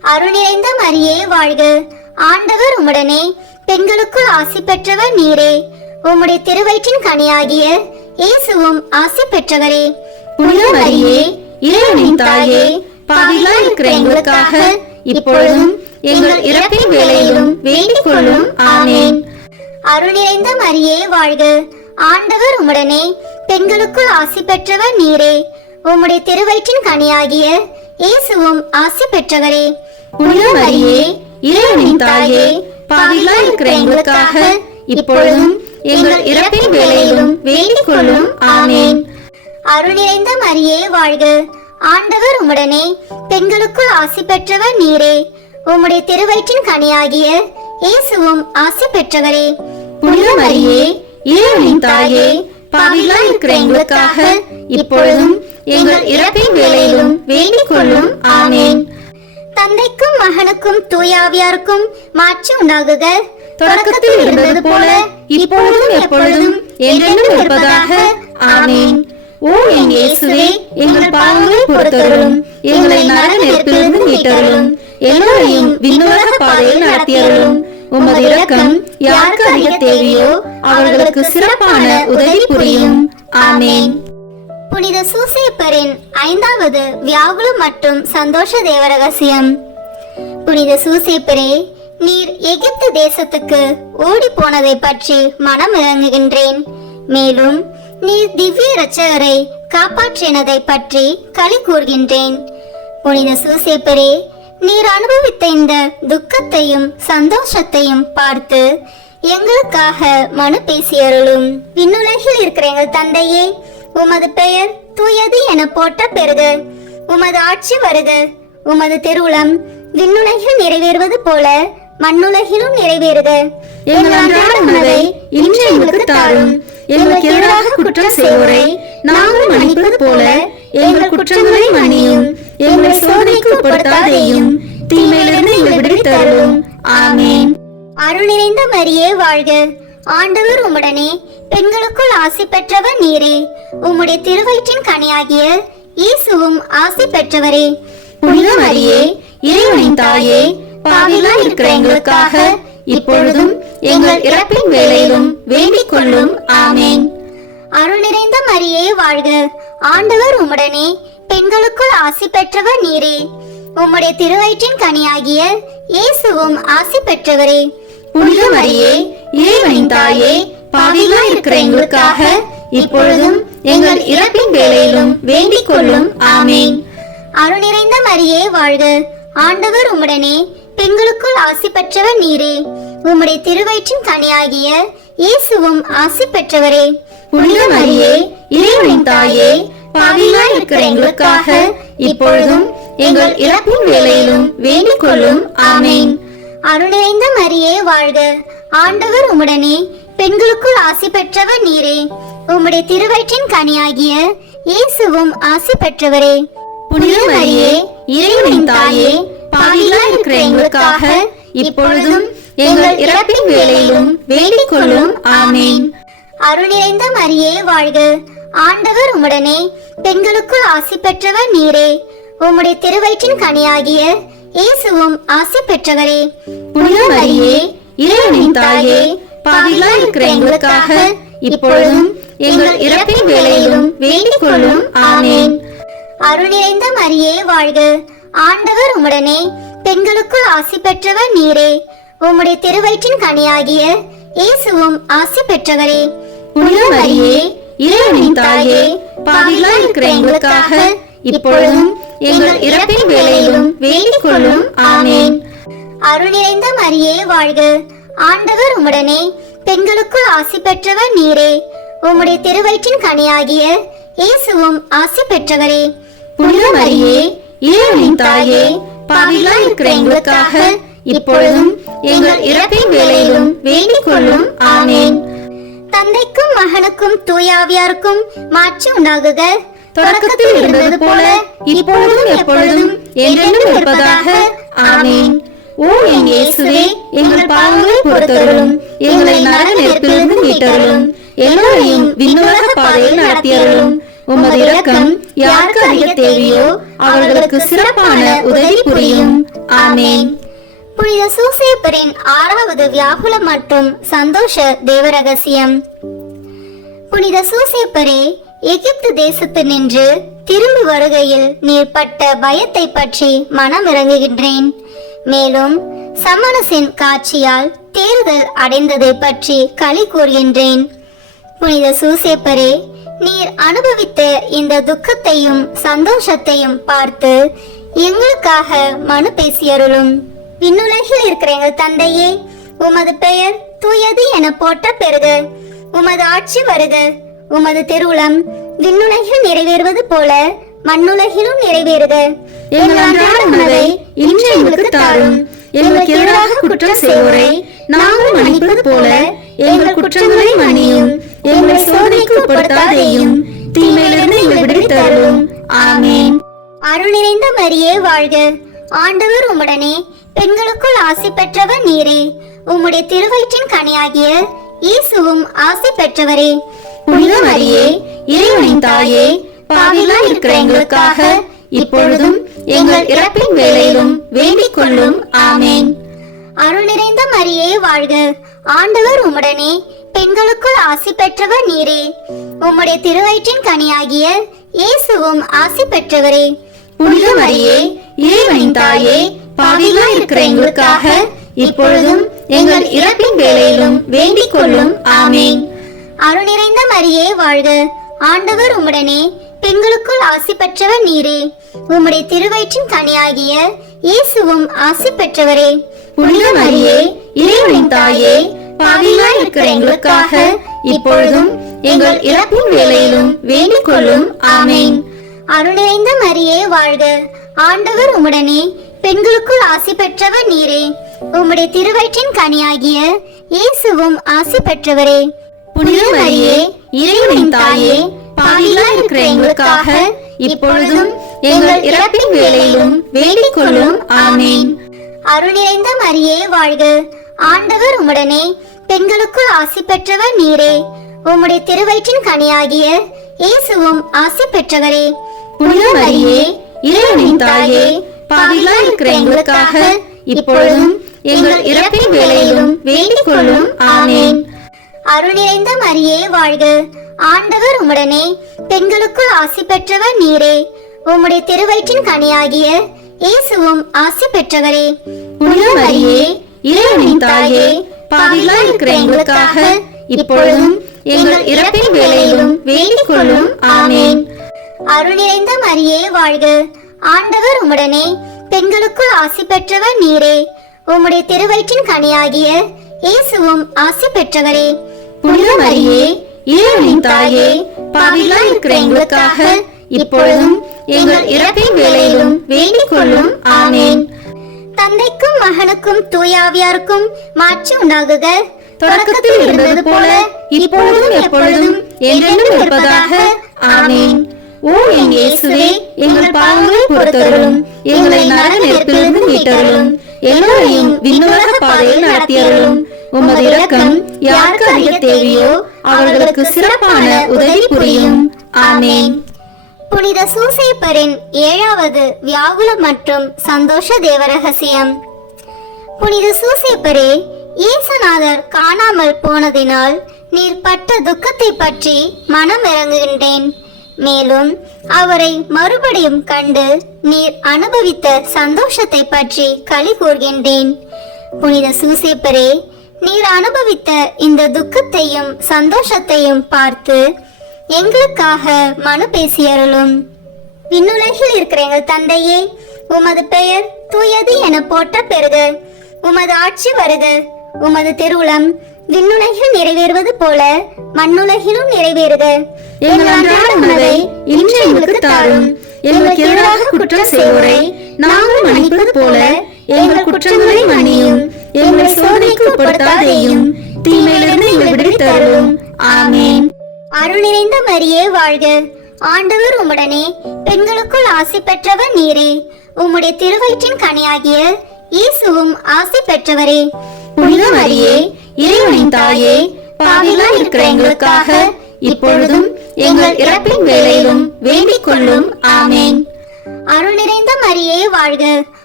அருள் நிறைந்த மரியே வாழ்க. ஆண்டவர் உம்முடனே, பெண்களுக்குள் ஆசி பெற்றவர் நீரே. உம்முடைய திருவயிற்றின் கனியாகிய இயேசுவும் ஆசி பெற்றவரே. புனித மரியே, இறைவனின் தாயே, பாவிகளாய் இருக்கிற எங்களுக்காக இப்பொழுதும் எங்கள் இறப்பின் வேளையிலும் வேண்டிக் கொள்ளும். ஆமென். அருள் நிறைந்த மரியே வாழ்க. ஆண்டவர் உம்முடனே, பெண்களுக்குள் ஆசி பெற்றவர் நீரே. உம்முடைய திருவயிற்றின் கனியாகிய இயேசுவும் ஆசி பெற்றவரே. புனித மரியே, இறைவனின் தாயே, பாவிகளாய் இருக்கிற எங்களுக்காக இப்பொழுதும் எங்கள் இறப்பின் வேளையிலும் வேண்டிக் கொள்ளும். ஆமென். அருள் நிறைந்த மரியே வாழ்க. ஆண்டவர் உம்முடனே, பெண்களுக்குள் ஆசி பெற்றவர் நீரே. உம்முடைய திருவயிற்றின் கனியாகிய இயேசுவும் ஆசி பெற்றவரே. புனித மரியே, இறைவனின் தாயே, பாவிகளாய் இருக்கிற எங்களுக்காக இப்பொழுதும் எங்கள் இறப்பின் வேளையிலும் வேண்டிக் கொள்ளும். ஆமென். தந்தைக்கும் மகனுக்கும் தூயாவியாருக்கும் மாட்சி உண்டாகுக. தொடக்கத்தில் இருந்தது போல இப்பொழுதும் எப்பொழுதும் என்றென்றும் இருப்பதாக. ஆமென். ஓ என் இயேசுவே, எங்கள் பாவங்களை பொறுத்தருளும், எங்களை நரக நெருப்பிலிருந்து மீட்டருளும், எல்லோரையும் விண்ணுலக பாதையில் நடத்தியருளும். உமது இரக்கம் யாருக்கு அதிக தேவையோ அவர்களுக்கு சிறப்பான உதவி புரியும். ஆமென். புனித சூசேப்பரின் 5வது வியாகுல மற்றும் சந்தோஷ தேவ ரகசியம். புனித சூசேப்பரே, நீர் எகிப்து தேசத்துக்கு ஓடி போனதை பற்றி மனம் இறங்குகின்றேன். மேலும் நீர் திவ்ய இரட்சகரை காப்பாற்றினதை பற்றி களி கூறுகின்றேன். புனித சூசேப்பரே, நீர் அனுபவித்த இந்த துக்கத்தையும் சந்தோஷத்தையும் பார்த்து எங்களுக்காக மனு பேசியருளும். விண்ணுலகில் இருக்கிற எங்கள் தந்தையே, உமது பெயர் தூயது என போற்ற பெறுக. உமது ஆட்சி வருக. உமது திருவுளம் விண்ணுலகில் நிறைவேறுவது போல மண்ணுலகிலும் நிறைவேறுக. எங்கள் அன்றாட உணவை இன்று எங்களுக்கு தாரும். எங்களுக்கு எதிராக குற்றம் செய்வோரை நாங்கள் மன்னிப்பது போல எங்கள் குற்றங்களை மன்னியும். எங்களை சோதனைக்கு உட்படுத்தாதேயும், தீமையிலிருந்து எங்களை விடுவித்தருளும். ஆமென். அருள் நிறைந்த மரியே வாழ்க. ஆண்டவர் உம்முடனே, பெண்களுக்குள் ஆசி பெற்றவர் நீரே. உம்முடைய திருவயிற்றின் கனியாகிய இயேசுவும் ஆசி பெற்றவரே. புனித மரியே, இறைவனின் தாயே, பாவிகளாய் இருக்கிற எங்களுக்காக இப்பொழுதும் எங்கள் இறப்பின் வேளையிலும் வேண்டிக் கொள்ளும். ஆமென். அருள் நிறைந்த மரியே வாழ்க. ஆண்டவர் உம்முடனே, பெண்களுக்குள் ஆசி பெற்றவர் நீரே. உம்முடைய திருவயிற்றின் கனியாகிய இயேசுவும் ஆசி பெற்றவரே. புனித மரியே, இறைவனின் தாயே, பாவிகளாய் இருக்கிற எங்களுக்காக இப்பொழுதும் எங்கள் இறப்பின் வேளையிலும் வேண்டிக் கொள்ளும். ஆமென். அருள் நிறைந்த மரியே வாழ்க. ஆண்டவர் உம்முடனே, பெண்களுக்குள் ஆசி பெற்றவர் நீரே. உம்முடைய திருவயிற்றின் கனியாகிய இயேசுவும் ஆசி பெற்றவரே. புனித மரியே, இறைவனின் தாயே, பாவிகளாய் இருக்கிற எங்களுக்காக இப்பொழுதும் எங்கள் இறப்பின் வேளையிலும் வேண்டிக் கொள்ளும். ஆமென். அருள் நிறைந்த மரியே வாழ்க. ஆண்டவர் உம்முடனே, பெண்களுக்குள் ஆசி பெற்றவர் நீரே. உம்முடைய திருவயிற்றின் கனியாகிய இயேசுவும் ஆசி பெற்றவரே. புனித மரியே, இறைவனின் தாயே, பாவிகளாய் இருக்கிற எங்களுக்காக இப்பொழுதும் எங்கள் இறப்பின் வேளையிலும் வேண்டிக் கொள்ளும். ஆமென். அருள் நிறைந்த மரியே வாழ்க. ஆண்டவர் உம்முடனே, பெண்களுக்குள் ஆசி பெற்றவர் நீரே. உம்முடைய திருவயிற்றின் கனியாகிய இயேசுவும் ஆசி பெற்றவரே. புனித மரியே, இறைவனின் தாயே, பாவிகளாய் இருக்கிற எங்களுக்காக இப்பொழுதும் எங்கள் இறப்பின் வேளையிலும் வேண்டிக் கொள்ளும். ஆமென். அருள் நிறைந்த மரியே வாழ்க. ஆண்டவர் உம்முடனே, பெண்களுக்குள் ஆசி பெற்றவர் நீரே. உம்முடைய திருவயிற்றின் கனியாகிய இயேசுவும் ஆசி பெற்றவரே. புனித மரியே, இறைவனின் தாயே, பாவிகளாய் இருக்கிற எங்களுக்காக இப்பொழுதும் எங்கள் இறப்பின் வேளையிலும் வேண்டிக் கொள்ளும். ஆமென். அருள் நிறைந்த மரியே வாழ்க. ஆண்டவர் உம்முடனே, பெண்களுக்குள் ஆசி பெற்றவர் நீரே. உம்முடைய திருவயிற்றின் கனியாகிய இயேசுவும் ஆசி பெற்றவரே. புனித மரியே, இறைவனின் தாயே, பாவிகளாய் இருக்கிற எங்களுக்காக இப்பொழுதும் எங்கள் இறப்பின் வேளையிலும் வேண்டிக் கொள்ளும். ஆமென். தந்தைக்கும் மகனுக்கும் தூயாவியாருக்கும் மாட்சி உண்டாகுக. தொடக்கத்தில் இருந்தது போல இப்பொழுதும் எப்பொழுதும் என்றென்றும் இருப்பதாக. ஆமென். ஓ என் இயேசுவே, எங்கள் பாவங்களை பொறுத்தருளும், எங்களை நரக நெருப்பிலிருந்து மீட்டருளும், எல்லோரையும் விண்ணுலக பாதையில் நடத்தியருளும். உமது இரக்கம் யாருக்கு அதிக தேவையோ அவர்களுக்கு சிறப்பான உதவி புரியும். ஆமென். புனித சூசேப்பரின் 6வது வியாகுல மற்றும் சந்தோஷ தேவரகசியம். புனித சூசேப்பரே, எகிப்து தேசத்து நின்று திரும்பி வருகையில் நீர் பட்ட பயத்தை பற்றி மனமிறங்குகின்றேன். மேலும் சமணசின் காட்சியால் தேறுதல் அடைந்ததை பற்றி களி கூறுகின்றேன். புனித சூசேப்பரே, நீர் அனுபவித்த இந்த துக்கத்தையும் சந்தோஷத்தையும் பார்த்து எங்களுக்காக மனு பேசியருளும். விண்ணுலகில் இருக்கிற எங்கள் தந்தையே, உமது பெயர் தூயது என போற்ற பெறுக. உமது ஆட்சி வருக. உமது திருவுளம் விண்ணுலகில் நிறைவேறுவது போல மண்ணுலகிலும் நிறைவேறுக. எங்கள் அன்றாட உணவை இன்று எங்களுக்கு தாரும். எங்களுக்கு எதிராக குற்றம் செய்வோரை நாங்கள் மன்னிப்பது போல எங்கள் குற்றங்களை மன்னியும். எங்களை சோதனைக்கு உட்படுத்தாதேயும், தீமையிலிருந்து எங்களை விடுவித்தருளும். ஆமென். அருள் நிறைந்த மரியே வாழ்க. ஆண்டவர் உம்முடனே, பெண்களுக்குள் ஆசி பெற்றவர் நீரே. உம்முடைய திருவயிற்றின் கனியாகிய இயேசுவும் ஆசி பெற்றவரே. புனித மரியே, இறைவனின் தாயே, பாவிகளாய் இருக்கிற எங்களுக்காக இப்பொழுதும் எங்கள் இறப்பின் வேளையிலும் வேண்டிக் கொள்ளும். ஆமென். அருள் நிறைந்த மரியே வாழ்க. ஆண்டவர் உம்முடனே, பெண்களுக்குள் ஆசி பெற்றவர் நீரே. உம்முடைய திருவயிற்றின் கனியாகிய இயேசுவும் ஆசி பெற்றவரே. புனித மரியே, இறைவனின் தாயே, பாவிகளாய் இருக்கிற எங்களுக்காக இப்பொழுதும் எங்கள் இறப்பின் வேளையிலும் வேண்டிக் கொள்ளும். ஆமென். அருள் நிறைந்த மரியே வாழ்க. ஆண்டவர் உம்முடனே, பெண்களுக்குள் ஆசி பெற்றவர் நீரே. உம்முடைய திருவயிற்றின் கனியாகிய இயேசுவும் ஆசி பெற்றவரே. புனித மரியே, இறைவனின் தாயே, பாவிகளாய் இருக்கிற எங்களுக்காக இப்பொழுதும் எங்கள் இறப்பின் வேளையிலும் வேண்டிக் கொள்ளும். ஆமென். அருள் நிறைந்த மரியே வாழ்க. ஆண்டவர் உம்முடனே, பெண்களுக்குள் ஆசி பெற்றவர் நீரே. உம்முடைய திருவயிற்றின் கனியாகிய இயேசுவும் ஆசி பெற்றவரே. புனித மரியே, இறைவனின் தாயே, பாவிகளாய் இருக்கிற எங்களுக்காக இப்பொழுதும் எங்கள் இறப்பின் வேளையிலும் வேண்டிக் கொள்ளும். ஆமென். அருள் நிறைந்த மரியே வாழ்க. ஆண்டவர் உம்முடனே, பெண்களுக்குள் ஆசி பெற்றவர் நீரே. உம்முடைய திருவயிற்றின் கனியாகிய இயேசுவும் ஆசி பெற்றவரே. புனித மரியே, இறைவனின் தாயே, பாவிகளாய் இருக்கிற எங்களுக்காக இப்பொழுதும் எங்கள் இறப்பின் வேளையிலும் வேண்டிக் கொள்ளும். ஆமென். அருள் நிறைந்த மரியே வாழ்க. ஆண்டவர் உம்முடனே, பெண்களுக்குள் ஆசி பெற்றவர் நீரே. உம்முடைய திருவயிற்றின் கனியாகிய இயேசுவும் ஆசி பெற்றவரே. புனித மரியே, இறைவனின் தாயே, பாவிகளாய் இருக்கிற எங்களுக்காக இப்பொழுதும் எங்கள் இறப்பின் வேளையிலும் வேண்டிக் கொள்ளும். ஆமென். அருள் நிறைந்த மரியே வாழ்க. ஆண்டவர் உம்முடனே, பெண்களுக்குள் ஆசி பெற்றவர் நீரே. உம்முடைய திருவயிற்றின் கனியாகிய இயேசுவும் ஆசி பெற்றவரே. புனித மரியே, இறைவனின் தாயே, பாவிகளாய் இருக்கிற எங்களுக்காக இப்பொழுதும் எங்கள் இறப்பின் வேளையிலும் வேண்டிக் கொள்ளும். ஆமென். தந்தைக்கும் மகனுக்கும் தூயாவியாருக்கும் மாட்சி உண்டாகுக. தொடக்கத்தில் இருந்தது போல இப்பொழுதும் எப்பொழுதும் என்றென்றும் இருப்பதாக. ஆமென். ஓ என் இயேசுவே, எங்கள் பாவங்களை பொறுத்தருளும். எங்களை நரக நெருப்பிலிருந்து மீட்டருளும். எல்லோரையும் விண்ணுலக பாதையில் நடத்தியருளும். உமது இரக்கம் யாருக்கு அதிக தேவையோ அவர்களுக்கு சிறப்பான உதவி புரியும். ஆமென். புனித சூசேப்பரின் 7வது வியாகுல மற்றும் சந்தோஷ தேவரகசியம். புனித சூசேப்பரே, இயேசுநாதர் காணாமல் போனதினால் நீர் பட்ட துக்கத்தை பற்றி மனம் இறங்குகின்றேன். மேலும் அவரை மறுபடியும் கண்டு நீர் அனுபவித்த சந்தோஷத்தை பற்றி களி கூர்கின்றேன். புனித சூசேப்பரே, நீர் அனுபவித்த இந்த துக்கத்தையும் சந்தோஷத்தையும் பார்த்து எங்களுக்காக மனு பேசியருளும். விண்ணுலகில் இருக்கிற எங்கள் தந்தையே, உமது பெயர் தூயது என போற்ற பெறுக. உமது ஆட்சி வருக. உமது திருவுளம் விண்ணுலகில் நிறைவேறுவது போல மண்ணுலகிலும் நிறைவேறுக. எங்கள் அன்றாட உணவை இன்று எங்களுக்கு தாரும். எங்களுக்கு எதிராக குற்றம் செய்வோரை நாங்கள் மன்னிப்பது போல எங்கள் குற்றங்களை மன்னியும். எங்களை சோதனைக்கு உட்படுத்தாதேயும், தீமையிலிருந்து எங்களை விடுவித்தருளும். ஆமென். அருள் நிறைந்த மரியே வாழ்க. ஆண்டவர் உம்முடனே, பெண்களுக்குள் ஆசி பெற்றவர் நீரே. உம்முடைய திருவயிற்றின் கனியாகிய இயேசுவும் ஆசி பெற்றவரே. புனித மரியே, இறைவனின் தாயே, பாவிகளாய் இருக்கிற எங்களுக்காக இப்பொழுதும் எங்கள் இறப்பின் வேளையிலும் வேண்டிக் கொள்ளும். ஆமென். அருள் நிறைந்த மரியே வாழ்க.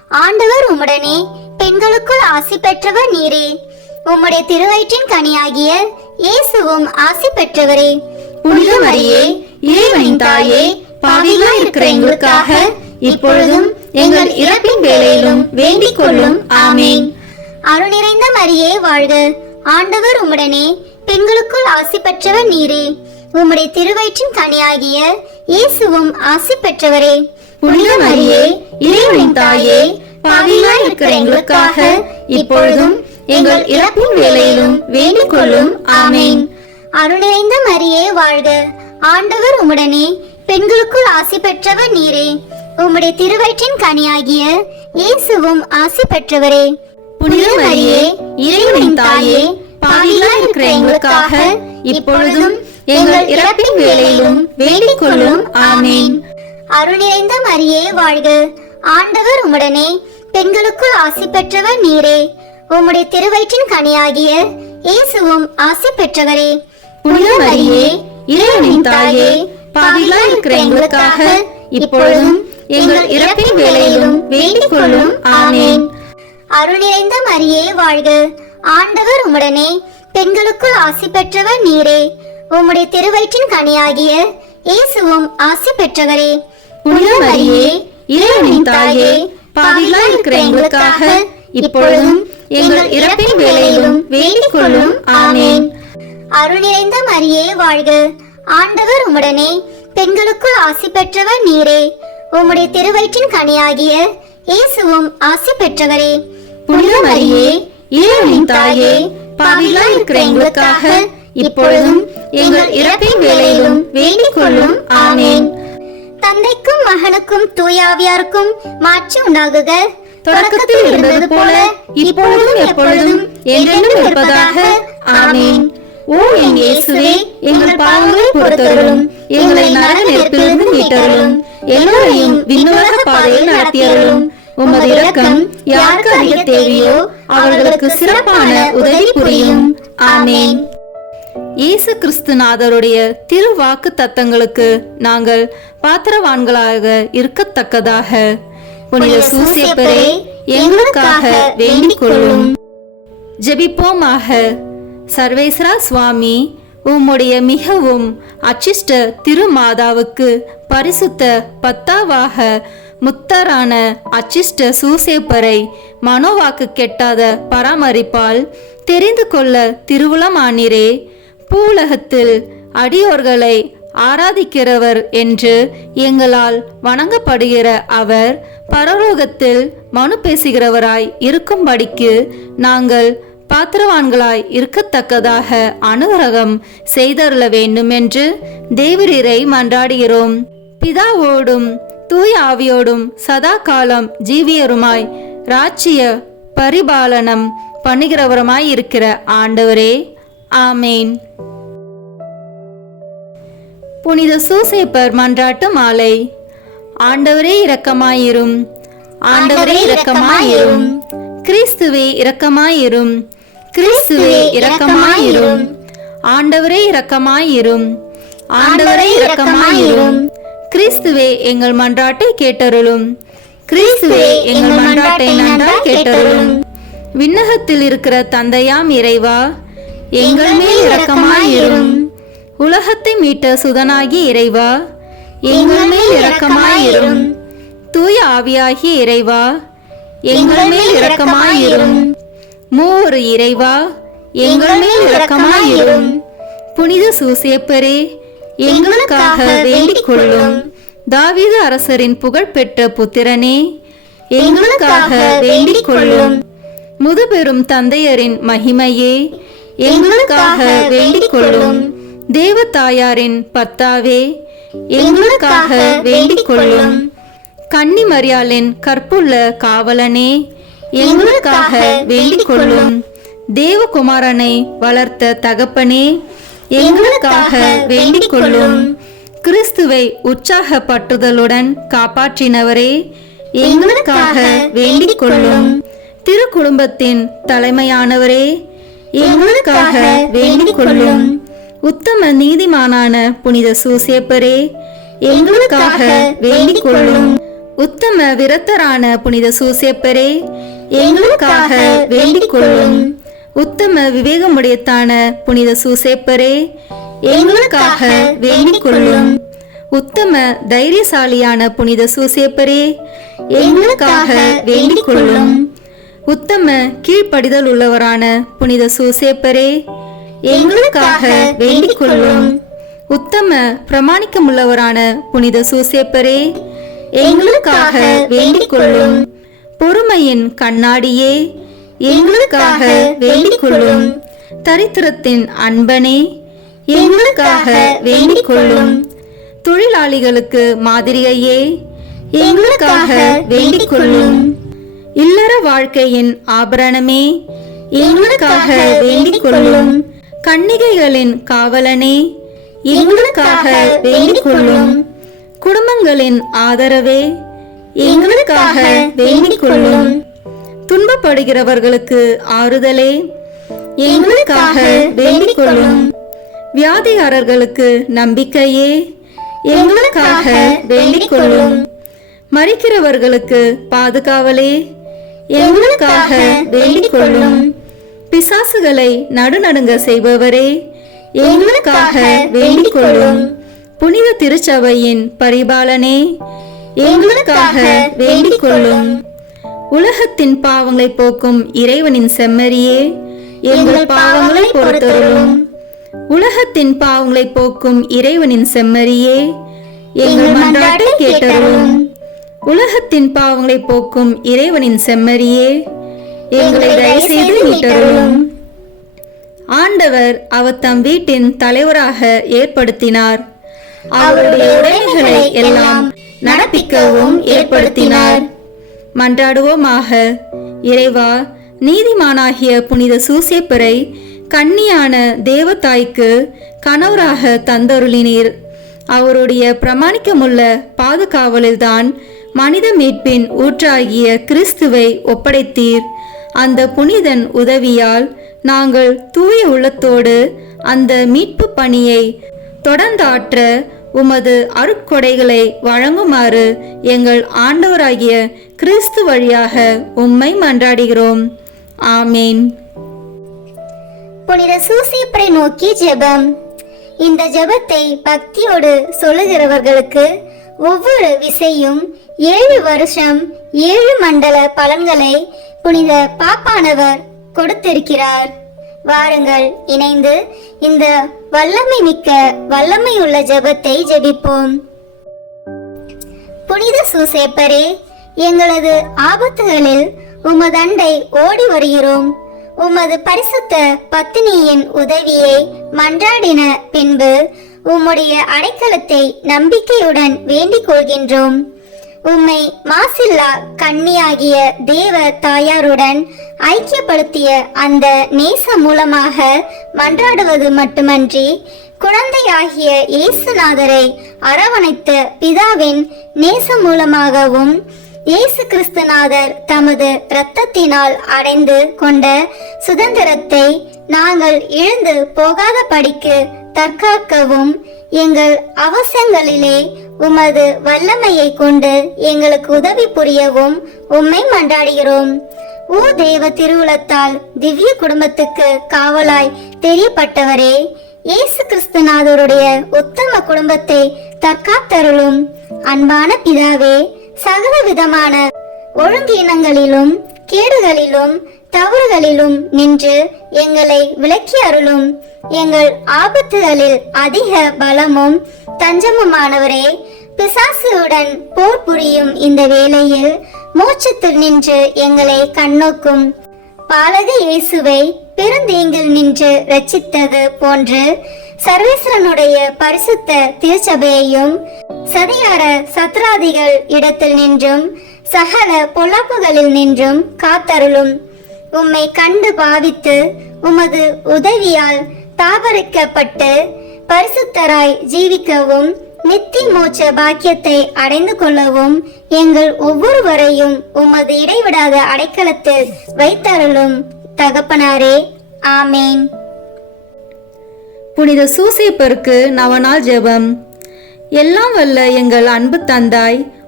ஆண்டவர் உம்முடனே பெண்களுக்குள் ஆசி பெற்றவர் நீரே. உம்முடைய திருவயிற்றின் கனியாகிய இயேசுவும் ஆசி பெற்றவரே. புனித மரியே, இறைவனின் தாயே, பாவிகளாய் இருக்கிற எங்களுக்காக இப்பொழுதும் எங்கள் இறப்பின் வேளையிலும் வேண்டிக் கொள்ளும். ஆமேன். அருள் நிறைந்த மரியே வாழ்க. ஆண்டவர் உம்முடனே பெண்களுக்குள் ஆசி பெற்றவர் நீரே. உம்முடைய திருவயிற்றின் கனியாகிய இயேசுவும் ஆசி பெற்றவரே. புனித மரியே, இறைவனின் தாயே, பாவிகளாய் இருக்கிற எங்களுக்காக இப்பொழுதும் எங்கள் இறப்பின் வேளையிலும் வேண்டிக் கொள்ளும். ஆமேன். அருள் நிறைந்த மரியே வாழ்க. ஆண்டவர் உம்முடனே பெண்களுக்குள் ஆசி பெற்றவர் நீரே. உம்முடைய திருவயிற்றின் கனியாகிய இயேசுவும் ஆசி பெற்றவரே. புனித மரியே, இறைவனின் தாயே, பாவிகளாய் இருக்கிற எங்களுக்காக இப்பொழுதும் எங்கள் இறப்பின் வேளையிலும் வேண்டிக் கொள்ளும். ஆமேன். அருள் நிறைந்த மரியே வாழ்க. ஆண்டவர் உம்முடனே பெண்களுக்குள் ஆசி பெற்றவர் நீரே. உம்முடைய திருவயிற்றின் கனியாகிய இயேசுவும் ஆசி பெற்றவரே. புனித மரியே, இறைவனின் தாயே, பாவிகளாய் இருக்கிற எங்களுக்காக இப்பொழுதும் எங்கள் இறப்பின் வேளையிலும் வேண்டிக் கொள்ளும். ஆமேன். அருள் நிறைந்த மரியே வாழ்க. ஆண்டவர் உம்முடனே பெண்களுக்குள் ஆசி பெற்றவர் நீரே. உம்முடைய திருவயிற்றின் கனியாகிய இயேசுவும் ஆசி பெற்றவரே. புனித மரியே, இறைவனின் தாயே, பாவிகளாய் இருக்கிற எங்களுக்காக இப்பொழுதும் எங்கள் இறப்பின் வேளையிலும் வேண்டிக் கொள்ளும். ஆமேன். அருள் நிறைந்த மரியே வாழ்க. ஆண்டவர் உம்முடனே பெண்களுக்குள் ஆசி பெற்றவர் நீரே. உம்முடைய திருவயிற்றின் கனியாகிய இயேசுவும் ஆசி பெற்றவரே. புனித மரியே, இறைவனின் தாயே, பாவிகளாய் இருக்கிற எங்களுக்காக இப்பொழுதும் எங்கள் இறப்பின் வேளையிலும் வேண்டிக் கொள்ளும். ஆமேன். தந்தைக்கும் மகனுக்கும் தூயாவியாருக்கும் மாட்சி உண்டாகுக. தொடக்கத்தில் இருந்தது போல இப்பொழுதும் எப்பொழுதும் என்றென்றும் இருப்பதாக. ஆமேன். ஓ என் இயேசுவே, எங்கள் பாவங்களை பொறுத்தருளும், எங்களை நரக நெருப்பிலிருந்து மீட்டருளும், எல்லோரையும் விண்ணுலக பாதையில் நடத்தியருளும். உமது இரக்கம் யாருக்கு அதிக தேவையோ அவர்களுக்கு சிறப்பான உதவி புரியும். ஆமேன். இயேசு கிறிஸ்துநாதருடைய திருவாக்கு தத்தங்களுக்கு நாங்கள் பாத்திரவான்களாக இருக்கத்தக்கதாக புனித சூசேப்பரே எங்களுக்காக வேண்டிக் கொள்ளும். ஜெபிப்போமாக. சர்வேஸ்வரா சுவாமி, உம்முடைய மிகவும் அச்சிஷ்ட திருமாதாவுக்கு பரிசுத்த பத்தாவாக முத்தரான அச்சிஷ்ட சூசேப்பரை மனோவாக்கு கெட்டாத பராமரிப்பால் தெரிந்து கொள்ள திருவுளமானீரே. பூவுலகத்தில் அடியோர்களை ஆராதிக்கிறவர் என்று எங்களால் வணங்கப்படுகிற அவர் பரலோகத்தில் மனு பேசுகிறவராய் இருக்கும்படிக்கு நாங்கள் பாத்திரவான்களாய் இருக்கத்தக்கதாக அனுகிரகம் செய்தருள வேண்டும் என்று தேவரீரை மன்றாடுகிறோம். பிதாவோடும் தூய ஆவியோடும் சதா காலம் ஜீவியருமாய் ராஜ்ய பரிபாலனம் பண்ணுகிறவருமாய் இருக்கிற ஆண்டவரே. ஆமேன். புனித சூசேப்பர் மன்றாட்டு மாலை. ஆண்டவரே இரக்கமாயிரும், ஆண்டவரே இரக்கமாயிரும், கிறிஸ்துவே இரக்கமாயிரும், கிறிஸ்துவே இரக்கமாயிரும், ஆண்டவரே இரக்கமாயிரும், ஆண்டவரே இரக்கமாயிரும், கிறிஸ்துவே எங்கள் மன்றாட்டை கேட்டருளும், கிறிஸ்துவே எங்கள் மன்றாட்டை நன்றாய் கேட்டருளும். விண்ணகத்தில் இருக்கிற தந்தையாம் இறைவா, எங்கள் மேல் இரக்கமாயிரும். உலகத்தை மீட்ட சுதனாகி இறைவா, எங்கள் மேல் இரக்கமாயிரும். தூய ஆவியாகிய இறைவா, எங்கள் மேல் இரக்கமாயிரும். மூவொரு இறைவா, எங்கள் மேல் இரக்கமாயிரும். புனித சூசேப்பரே, எங்களுக்காக வேண்டிக் கொள்ளும். தாவீது அரசரின் புகழ்பெற்ற புத்திரனே, எங்களுக்காக வேண்டிக் கொள்ளும். முதுபெரும் தந்தையரின் மகிமையே, எங்களுக்காக வேண்டிக் கொள்ளும். தேவதாயாரின் பர்த்தாவே, எங்களுக்காக வேண்டிக் கொள்ளும். கன்னி மரியாளின் கற்புள்ள காவலனே, எங்களுக்காக வேண்டிக் கொள்ளும். தேவகுமாரனை வளர்த்த தகப்பனே, எங்களுக்காக வேண்டிக் கொள்ளும். கிறிஸ்துவை உற்சாகப்பட்டுதலுடன் காப்பாற்றினவரே, எங்களுக்காக வேண்டிக் கொள்ளும். திருக்குடும்பத்தின் தலைமையானவரே, எங்களுக்காக வேண்டிக் கொள்ளும். உத்தம நீதிமானான புனித சூசேப்பரே, எங்களுக்காக வேண்டிக் கொள்ளும். உத்தம விரத்தரான புனித சூசேப்பரே, எங்களுக்காக வேண்டிக் கொள்ளும். உத்தம விவேகமுடையத்தான புனித சூசேப்பரே, எங்களுக்காக வேண்டிக் கொள்ளும். உத்தம தைரியசாலியான புனித சூசேப்பரே, எங்களுக்காக வேண்டிக் கொள்ளும். உத்தம கீழ்ப்படிதல் உள்ளவரான புனித சூசேப்பரே, எங்களுக்காக வேண்டிக் கொள்ளும். உத்தம பிரமாணிக்கமுள்ளவரான புனித சூசேப்பரே, எங்களுக்காக வேண்டிக் கொள்ளும். பொறுமையின் கண்ணாடியே, எங்களுக்காக வேண்டிக் கொள்ளும். தரித்திரத்தின் அன்பனே, எங்களுக்காக வேண்டிக் கொள்ளும். தொழிலாளிகளுக்கு மாதிரியையே, எங்களுக்காக வேண்டிக் கொள்ளும். இல்லற வாழ்க்கையின் ஆபரணமே, எங்களுக்காக வேண்டிக் கொள்ளும். கன்னிகைகளின் காவலனே, எங்களுக்காக வேண்டிக் கொள்ளும். குடும்பங்களின் ஆதரவே, எங்களுக்காக வேண்டிக் கொள்ளும். துன்பப்படுகிறவர்களுக்கு ஆறுதலே, எங்களுக்காக வேண்டிக் கொள்ளும். வியாதிகாரர்களுக்கு நம்பிக்கையே, எங்களுக்காக வேண்டிக் கொள்ளும். மரிக்கிறவர்களுக்கு பாதுகாவலே, எங்களுக்காக வேண்டிக் கொள்ளும். பிசாசுகளை நடுநடுங்க செய்பவரே, எங்களுக்காக வேண்டிக் கொள்ளும். புனித திருச்சபையின் பரிபாலனே, எங்களுக்காக வேண்டிக் கொள்ளும். உலகத்தின் பாவங்களை போக்கும் இறைவனின் செம்மறியே, எங்கள் பாவங்களை பொறுத்தருளும். உலகத்தின் பாவங்களை போக்கும் இறைவனின் செம்மறியே, எங்கள் மன்றாட்டை கேட்டருளும். உலகத்தின் பாவங்களை போக்கும் இறைவனின் செம்மறியே, எங்களை தயவு செய்து மீட்டருளும். ஆண்டவர் அவர் தம் வீட்டின் தலைவராக ஏற்படுத்தினார். அவருடைய உடைமைகளை எல்லாம் நடப்பிக்கவும் ஏற்படுத்தினார். மன்றாடுவோமாக. இறைவா, நீதிமானாகிய புனித சூசேப்பரை கன்னியான தேவதாய்க்கு கணவராக தந்தருளினீர். அவருடைய பிரமாணிக்கமுள்ள பாதுகாவலில்தான் மனித மீட்பின் ஊற்றாகிய கிறிஸ்துவை ஒப்படைத்தீர். அந்த புனிதன் உதவியால் நாங்கள் தூய உள்ளத்தோடு அந்த மீட்பு பணியை தொடர்ந்தாற்ற உமது அருட்கொடைகளை வழங்குமாறு எங்கள் ஆண்டவராகிய கிறிஸ்து வழியாக உம்மை மன்றாடுகிறோம். ஆமேன். புனித சூசேப்பரை நோக்கி ஜெபம். இந்த ஜெபத்தை பக்தியோடு சொல்லுகிறவர்களுக்கு ஒவ்வொரு விசையும் 7 வருஷம் 7 மண்டல பலன்களை புனித பாப்பானவர் கொடுத்திருக்கிறார். வாருங்கள், இணைந்து இந்த வல்லமை மிக்க வல்லமையுள்ள ஜெபத்தை ஜெபிப்போம். புனித சூசேப்பரே, எங்களது ஆபத்துகளில் உமதண்டை ஓடி வருகிறோம். உமது பரிசுத்த பத்தினியின் உதவியை மன்றாடின பின்பு உம்முடைய அடைக்கலத்தை நம்பிக்கையுடன் வேண்டிக் கொள்கின்றோம். உம்மை மாசில்லா கன்னியாகிய தேவ தாயாருடன் ஐக்கியப்படுத்திய அந்த நேச மூலமாக மன்றாடுவது மட்டுமன்றி, குழந்தையாகிய இயேசுநாதரை அரவணைத்த பிதாவின் நேச மூலமாகவும் இயேசு கிறிஸ்துநாதர் தமது இரத்தத்தினால் அடைந்து கொண்ட சுதந்திரத்தை நாங்கள் இழந்து போகாத படிக்கு தற்காக்கவும் எங்கள் அவசியங்களிலே உமது வல்லமையை கொண்டு எங்களுக்கு உதவி புரியவும் உம்மை மன்றாடுகிறோம். ஓ தேவ திருவுளத்தால் திவ்ய குடும்பத்துக்கு காவலாய் தெரியப்பட்டவரே, இயேசு கிறிஸ்துநாதருடைய உத்தம குடும்பத்தை தற்காத்தருளும். அன்பான பிதாவே, சகல விதமான ஒழுங்கீனங்களிலும் கேடுகளிலும் தவறுகளிலும் நின்று எங்களை விலக்கி அருளும். எங்கள் ஆபத்துகளில் அதிக பலமும் தஞ்சமுமானவரே, பிசாசுடன் போர் புரியும் இந்த வேளையில் மோட்சத்தில் நின்று எங்களை கண்ணோக்கும் பாலக இயேசுவை பெருந்தீங்கில் நின்று ரட்சித்தது போன்று சர்வேஸ்வரனுடைய பரிசுத்த திருச்சபையையும் சதிகார சத்ராதிகள் இடத்தில் நின்றும் சகல பொல்லாப்புகளில் நின்றும் காத்தருளும். உம்மை கண்டு பாவித்து உமது உதவியால் தாபரிக்கப்பட்டு பரிசுத்தராய் ஜீவிக்கவும் நித்திய மோட்ச பாக்கியத்தை அடைந்து கொள்ளவும் எங்கள் ஒவ்வொருவரையும் உமது இடைவிடாத அடைக்கலத்தில் வைத்தருளும் தகப்பனாரே. ஆமேன். புனித சூசேப்பருக்கு நவநாள் ஜெபம். எல்லாம் வல்ல எங்கள் அன்பு தந்தாய்,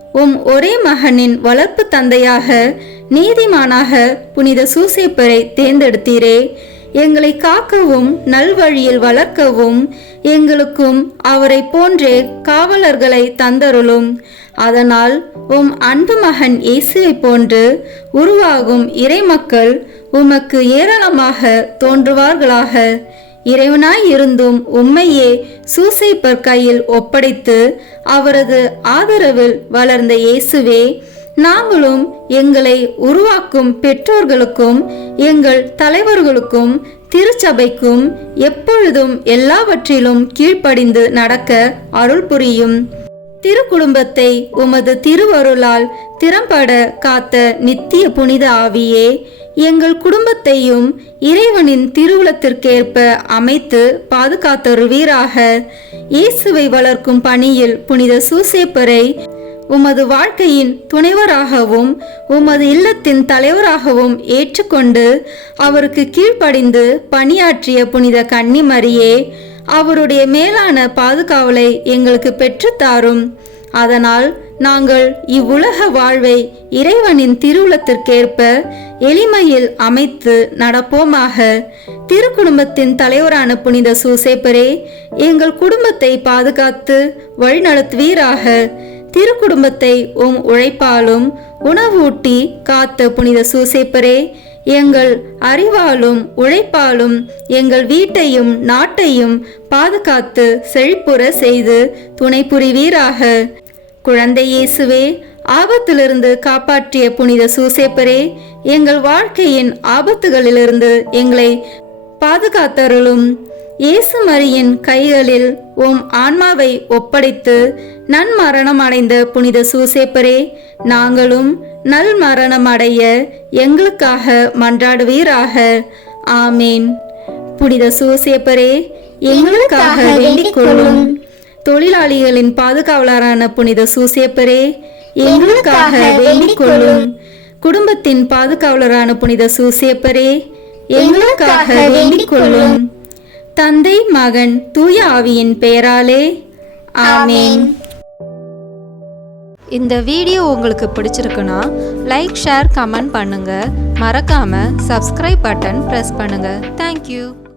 ஒரே மகனின் வளர்ப்பு தந்தையாக நீதிமானாக புனித சூசேப்பரை தேர்ந்தெடுத்தீரே. எங்களை காக்கவும் நல்வழியில் வளர்க்கவும் எங்களுக்கும் அவரை போன்றே காவலர்களை தந்தருளும். அதனால் அன்பு மகன் இயேசுவை போன்று உருவாகும் இறைமக்கள் உமக்கு ஏராளமாக தோன்றுவார்களாக. இறைவனாய் இருந்தும் உம்மையே சூசேப்பர் கையில் ஒப்படைத்து அவரது ஆதரவில் வளர்ந்த இயேசுவே, நாங்களும் எங்களை உருவாக்கும் பெற்றோர்களுக்கும் எங்கள் தலைவர்களுக்கும் திருச்சபைக்கும் எப்பொழுதும் எல்லாவற்றிலும் கீழ்ப்படிந்து நடக்க அருள் புரியும். திருக்குடும்பத்தை உமது திருவருளால் திறம்பட காத்த நித்திய புனித ஆவியே, எங்கள் குடும்பத்தையும் இறைவனின் திருவுளத்திற்கேற்ப அமைத்து பாதுகாத்தருவீராக. இயேசுவை வளர்க்கும் பணியில் புனித சூசேப்பரை உமது வாழ்க்கையின் துணைவராகவும் உமது இல்லத்தின் தலைவராகவும் ஏற்றுக்கொண்டு அவருக்கு கீழ்ப்படிந்து பணியாற்றிய புனித கன்னிமரியே, அவருடைய மேலான பாதுகாவலை எங்களுக்கு பெற்றுத்தாரும். அதனால் நாங்கள் இவ்வுலக வாழ்வை இறைவனின் திருவுளத்திற்கேற்ப எளிமையில் அமைத்து நடப்போமாக. திருக்குடும்பத்தின் தலைவரான புனித சூசேப்பரே, எங்கள் குடும்பத்தை பாதுகாத்து வழிநடத்துவீராக. திருக்குடும்பத்தை உழைப்பாலும் உணவூட்டி காத்த புனித சூசேப்பரே, எங்கள் அறிவாலும் உழைப்பாலும் எங்கள் வீட்டையும் நாட்டையும் பாதுகாத்து செழிப்புற செய்து துணை புரிவீராக. குழந்தை இயேசுவே, ஆபத்திலிருந்து காப்பாற்றிய புனித சூசேப்பரே, எங்கள் வாழ்க்கையின் ஆபத்துகளிலிருந்து எங்களை பாதுகாத்தருளும். இயேசு மரியின் கைகளில் ஆன்மாவை ஒப்படைத்து நன்மரணம் அடைந்த புனித சூசேப்பரே, நாங்களும் நல் மரணம் அடைய எங்களுக்காக மன்றாடுவீராக. ஆமேன். புனித சூசேப்பரே, எங்களுக்காக வேண்டிக் கொள்ளும். தொழிலாளிகளின் பாதுகாவலரான புனித சூசேப்பரே, எங்களுக்காக வேண்டிக் கொள்ளும். குடும்பத்தின் பாதுகாவலரான புனித சூசேப்பரே, எங்களுக்காக வேண்டிக் கொள்ளும். தந்தை, மகன், தூய ஆவியின் பெயராலே ஆமேன். இந்த வீடியோ உங்களுக்கு பிடிச்சிருக்குன்னா லைக், ஷேர், கமெண்ட் பண்ணுங்க. மறக்காம சப்ஸ்கிரைப் பட்டன் பிரஸ் பண்ணுங்க. தேங்க்யூ.